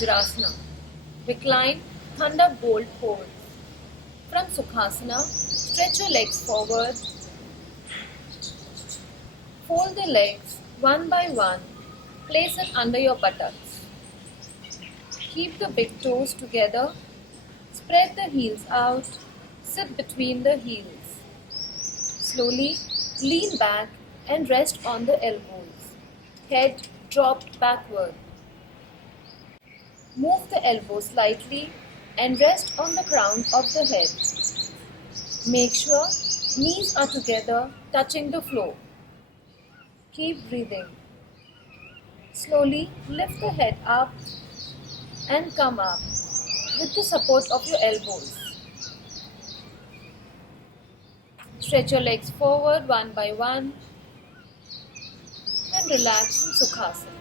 Vajrasana, Reclined Thunderbolt Pose. From Sukhasana, stretch your legs forward. Fold the legs one by one. Place it under your buttocks. Keep the big toes together. Spread the heels out. Sit between the heels. Slowly lean back and rest on the elbows. Head dropped backward. Move the elbows slightly and rest on the crown of the head. Make sure knees are together, touching the floor. Keep breathing. Slowly lift the head up and come up with the support of your elbows. Stretch your legs forward one by one and relax in Sukhasana.